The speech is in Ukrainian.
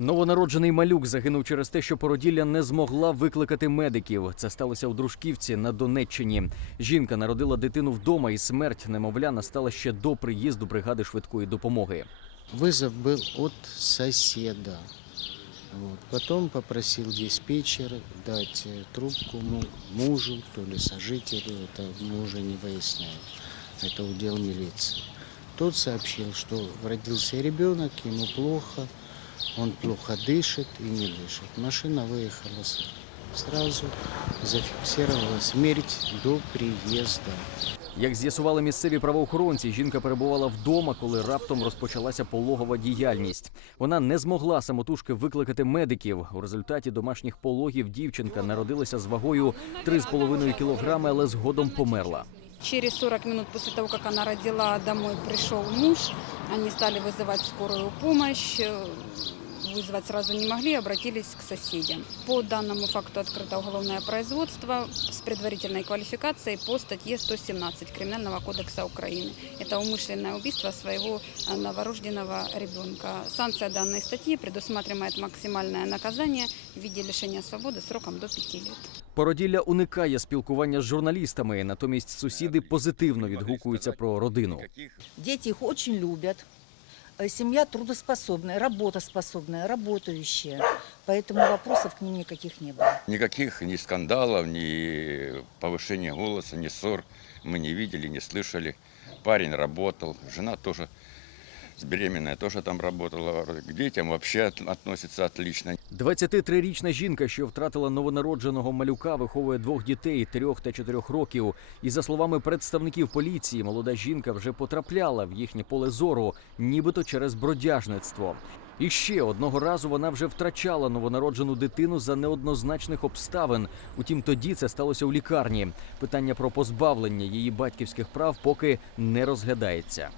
Новонароджений малюк загинув через те, що породілля не змогла викликати медиків. Це сталося у Дружківці на Донеччині. Жінка народила дитину вдома, і смерть немовля настала ще до приїзду бригади швидкої допомоги. Вызов был от соседа. Вот. Потом попросил диспетчер дать э, трубку му- мужу, то ли сожителю, это мы уже не выясняем. Это удел милиции. Тот сообщил, что родился ребенок, ему плохо, он плохо дышит и не дышит. Машина выехала с- сразу, зафиксировала смерть до приезда. Як з'ясували місцеві правоохоронці, жінка перебувала вдома, коли раптом розпочалася пологова діяльність. Вона не змогла самотужки викликати медиків. У результаті домашніх пологів дівчинка народилася з вагою 3,5 кілограми, але згодом померла. Через 40 минут после того, как она родила, домой пришел муж. Они стали вызывать скорую помощь Э, Вызвать сразу не могли, обратились к соседям. По данному факту открыто уголовное производство с предварительной квалификацией по статье 117 Криминального кодекса Украины. Это умышленное убийство своего э, новорожденного ребенка. Санкция данной статьи предусматривает максимальное наказание в виде лишения свободы сроком до 5 лет. Породілля уникає спілкування з журналістами, натомість сусіди позитивно відгукуються про родину. Дети их очень любят. Э, Семья трудоспособная, работоспособная, работающая. Поэтому вопросов к ним никаких не было. Никаких ни скандалов, ни повышения голоса, ни ссор мы не видели, не слышали. Парень работал, жена тоже с беременная тоже там работала. К детям вообще от- относится отлично. 23-річна жінка, що втратила новонародженого малюка, виховує двох дітей трьох та чотирьох років. І за словами представників поліції, молода жінка вже потрапляла в їхнє поле зору, нібито через бродяжництво. І ще одного разу вона вже втрачала новонароджену дитину за неоднозначних обставин. Утім, тоді це сталося у лікарні. Питання про позбавлення її батьківських прав поки не розглядається.